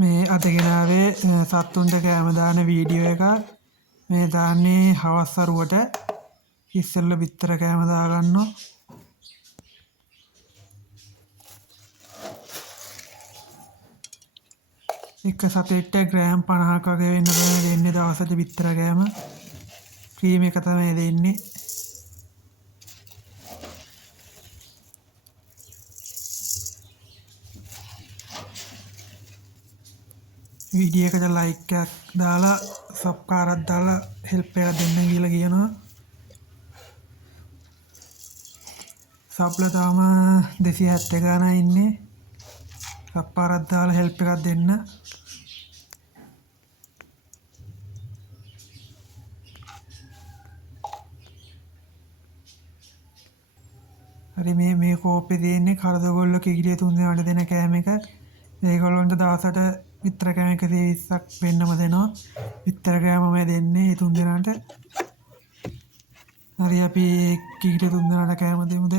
මේ අද ගෙනාවේ සත්තුන්ට කෑම දාන වීඩියෝ එක. මේ දාන්නේ හවස් අරුවට. ඉස්සෙල්ලා බිත්තර කෑම දාගන්නවා. එක සතෙක්ට ග්‍රෑම් 50ක් වගේ වෙන්න තමයි දෙන්නේ දවසට බිත්තර කෑම. ක්‍රීම් එක තමයි දෙන්නේ. වීඩියෝ එකට ලයික් එකක් දාලා සබ්ස්ක්‍රයිබ් එකක් දාලා හෙල්ප් එකක් දෙන්න කියලා කියනවා. සබ්ලා තාම 270 ගානක් ඉන්නේ. සබ්ස්ක්‍රයිබ් දාලා හෙල්ප් එකක් දෙන්න. හරි මේ කෝපේ තියෙන්නේ කරදගොල්ලෝ කිකිලිය 3 දෙනාට දෙන කෑම එක. ඒගොල්ලන්ට දවසට විතර කෑම 120ක් වෙන්නම දෙනවා. විතර කෑමම දෙන්නේ මේ 3 දෙනාට. හරි අපි කිකිලිය 3 දෙනාට කෑම දෙමුද?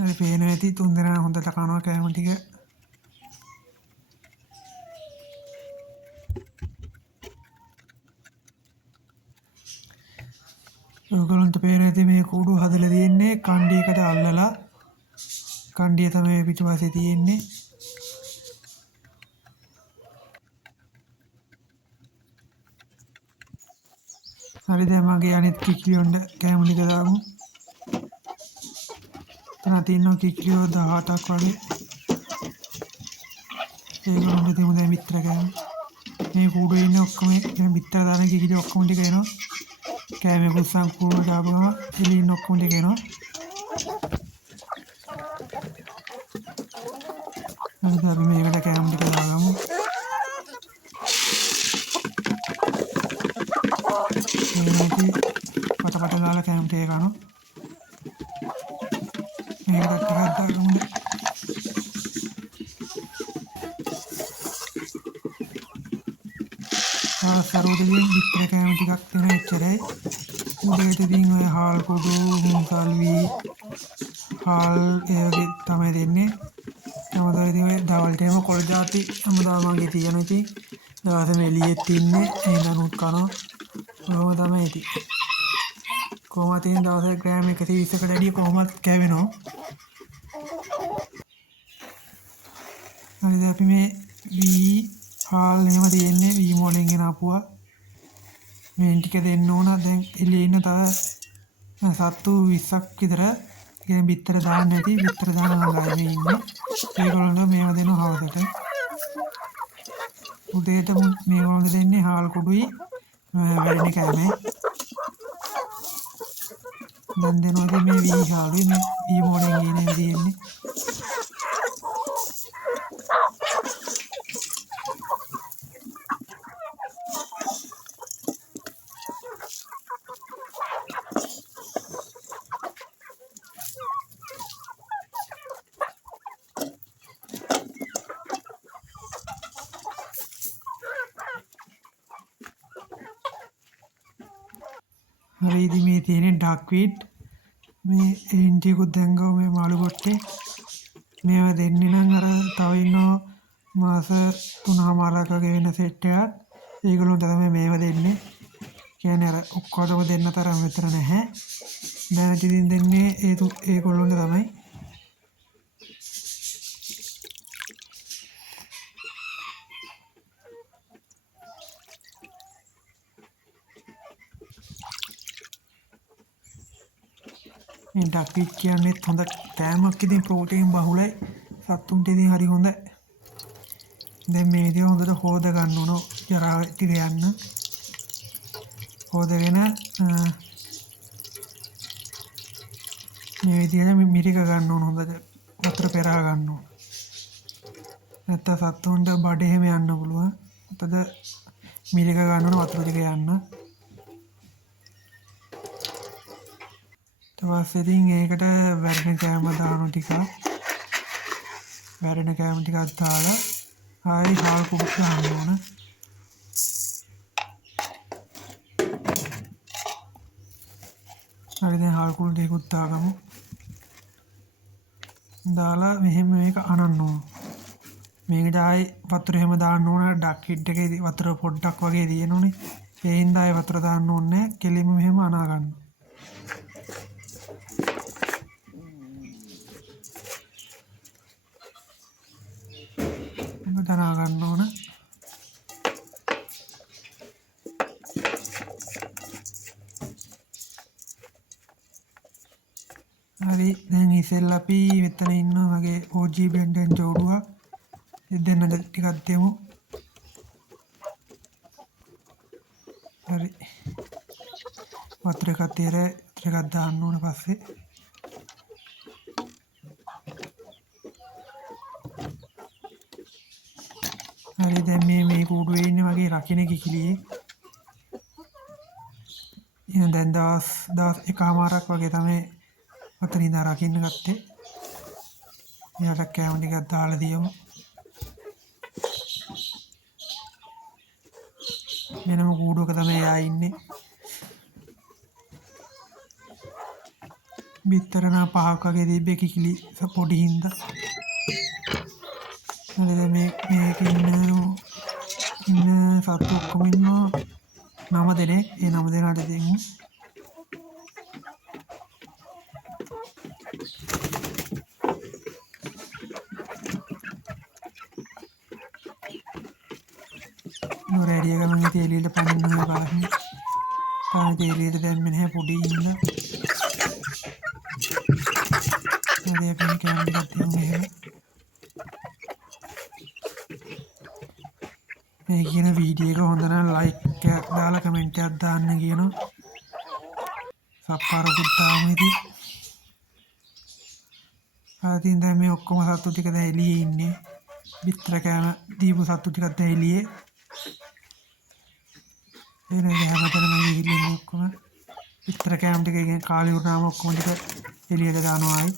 හරි පේනවා ඇති 3 දෙනා හොඳට කනවා කෑම ටික. ඔයගොල්ලන්ට පේනවා ඇති මේ කුඩු හදලා තියෙන්නේ කණ්ඩියකට අල්ලලා. කණ්ඩිය තමයි පිටුපස්සේ තියෙන්නේ. හරි දැන් මගේ අනිත් කිකිලියොන්ට කෑම ටික දාමු. එතන තියෙනවා කිකිලියෝ 18ක් වගේ. ඒගොල්ලන්ට දෙමු දැන් බිත්තර කෑම. මේ කුඩුවේ ඉන්න ඔක්කොම දැන් බිත්තර දාන කිකිලියෝ ඔක්කොම ටික එනවා. කෑම කුස්සන් කුඩුවට ආපුවම එළිය ඉන්න ඔක්කොම ටික එනවා. හරි අපි මේකට කෑම ටික දාගමු. මේකේ පට දාලා කෑම ටික කනවා. මේකට ටිකක් දාගමුද? සරුවදලින් බිත්තර කෑම ටිකක් දෙන එච්චරයි. උදේට ඉතින් ඔය හාල් කුඩු මුංසල්වි හාල් ඒ වගේ තමයි දෙන්නේ. හැමදාම ඉතින් ඔය දවල්ට එම කොළ ಜಾති හැමදාම මගේ තියෙනවා ඉතින්. දවසම එළියෙත් ඉන්නේ එහෙනම් කනවා. ඔහොම තමයි ඉතින්. කොහොමද තියෙන දවසේ ග්‍රෑම් 120කට වැඩිය කොහොමද කෑවෙනවා. හරිද අපි මේ වී හාල් එහෙම තියෙන්නේ වී මොලෙන් ගෙන ආපුවා. මේ ටික දෙන්න ඕන. දැන් එළියේ ඉන්න තව සත්තු 20ක් විතර කියන්නේ බිත්තර දාන්න නැති බිත්තර දාන ළඟයි මේ ඉන්නේ. ඒගොල්ලන්ට මේව දෙනවා හවසට. උදේට මේගොල්ලන්ට දෙන්නේ හාල් කුඩුයි වැඩිනේ කෑමයි. දැන් දෙනවා මේ වී හාලුයි මේ වී මොලෙන් ගෙන තියෙන්නේ. හරි ඉතින් මේ තියෙන්නේ ඩක් වීට්. මේ එන්ටිකුත් දැංගව මේ මාළු කොට්ටේ. මේවා දෙන්නේ නම් අර තව ඉන්නවා මාස 3මාරක් වගේ වෙන සෙට් එකක්. ඒගොල්ලන්ට තමයි මේව දෙන්නේ. කියන්නේ අර ඔක්කොටම දෙන්න තරම් විතර නැහැ. දැන් ඉතින් දෙන්නේ ඒගොල්ලන්ට තමයි. මේ ඩක් වීට් කියන්නේ හොඳ කෑමක්. ඉතින් ප්‍රෝටීන් බහුලයි. සත්තුන්ට ඉතින් හරි හොඳයි. දැන් මේ විදිහ හොඳට හොද ගන්න ඕන. ජරා ටික යන්න. හොදගෙන මේ විදිහට මිරික ගන්න ඕන හොඳට. වතුර පෙරා ගන්න ඕන. නැත්නම් සත්තුන්ට බඩ එහෙම යන්න පුළුවන්. මොකද මිරික ගන්න ඕන වතුර ටික යන්න. ඊපස්සේ ඉතින් ඒකට වැරෙන කෑම දානවා ටිකක්. වැරෙන කෑම ටිකක් දාලා ආයි හාල් කුඩු දාන්න ඕන. හරි දැන් හාල් කුඩු දෙකකුත් දාගමු. දාලා මෙහෙම මේක අනන්න ඕන. මේකට ආයේ වතුර එහෙම දාන්න ඕන. ඩක් කිට් එකේ වතුර පොඩ්ඩක් වගේ තියෙනෝනේ. ඒ හින්දා ආයේ වතුර දාන්න ඕනේ නැහැ. කෙලින්ම මෙහෙම අනා ගන්න. දනා ගන්න ඕන. හරි දැන් ඉතින් අපි මෙතන ඉන්නවා මගේ OG blend and ජෝඩුවක්. දෙන්න ටිකක් දෙමු. හරි වතුර එකක් ටිකක් දාන්න ඕන පස්සේ හරි දැන් මේ කූඩුවේ ඉන්නේ වගේ රකින්න කිකිලියේ ඉතින් දැන් දවස් එකමාරක් වගේ තමයි ඔතන ඉඳන් රකින්න ගත්තේ. එයාට කැම ටිකක් දාලා දියමු. වෙනම කූඩුවක තමයි එයා ඉන්නේ. බිත්තර නා 5ක් වගේ තිබ්බේ කිකිලි පොඩි හින්දා. හරි දැන් මේක ඉන්න සත්තු ඔක්කොම ඉන්නවා 9 දෙනෙක්. ඒ 9 දෙනාට දෙමු. රෙඩි එක මම තේලියට පනින්න බලන්න. තාම තේලියට දැම්මේ නැහැ පොඩි ඉන්න. හරි අපි කැමරා එකක් තියමු එහෙම. මේ කියන වීඩියෝ එක හොඳ නම් ලයික් එකක් දාලා කමෙන්ට් එකක් දාන්න කියනවා. සප්පාරකුත් දාමු ඉතින්. හරි දැන් මේ ඔක්කොම සත්තු ටික දැන් එළියේ ඉන්නේ. බිත්තර කෑම දීපු සත්තු ටිකක් දැන් එළියේ. එනේ හැමතැනම ගිහින් ඔක්කොම බිත්තර කෑම ටික ඉගෙන කාලි උරනාම ඔක්කොම ටික එළියට දානවා ආයි.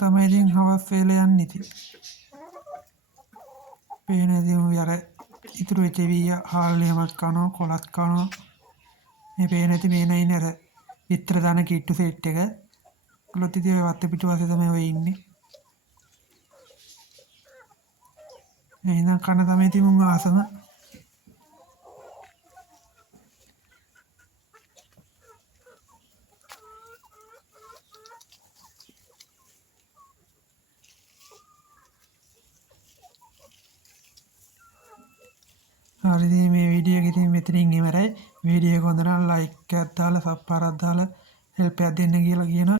තමයි ඉතින් හවස් වේල යන්නේ ඉතින්. පේන ඉතින් අර ඉතුරු වෙච්ච හාල් එහෙමත් කනවා කොලත් කනවා. මේ පේන ඉතින් මේ නයින් අර විතර දාන කිට්ටු සෙට් එක. කොලොත් ඉතින් ඔය වත්ත පිටුපස්සේ තමයි ඔය ඉන්නේ. එහෙනම් කන තමයි ඉතින් මුන් ආසම. හරි මේ වීඩියෝ එක ඉතින් මෙතනින් ඉවරයි. වීඩියෝ එක හොඳ නම් ලයික් එකක් දාලා සබ්ස්ක්‍රයිබ් දාලා හෙල්ප් එකක් දෙන්න කියලා කියනවා.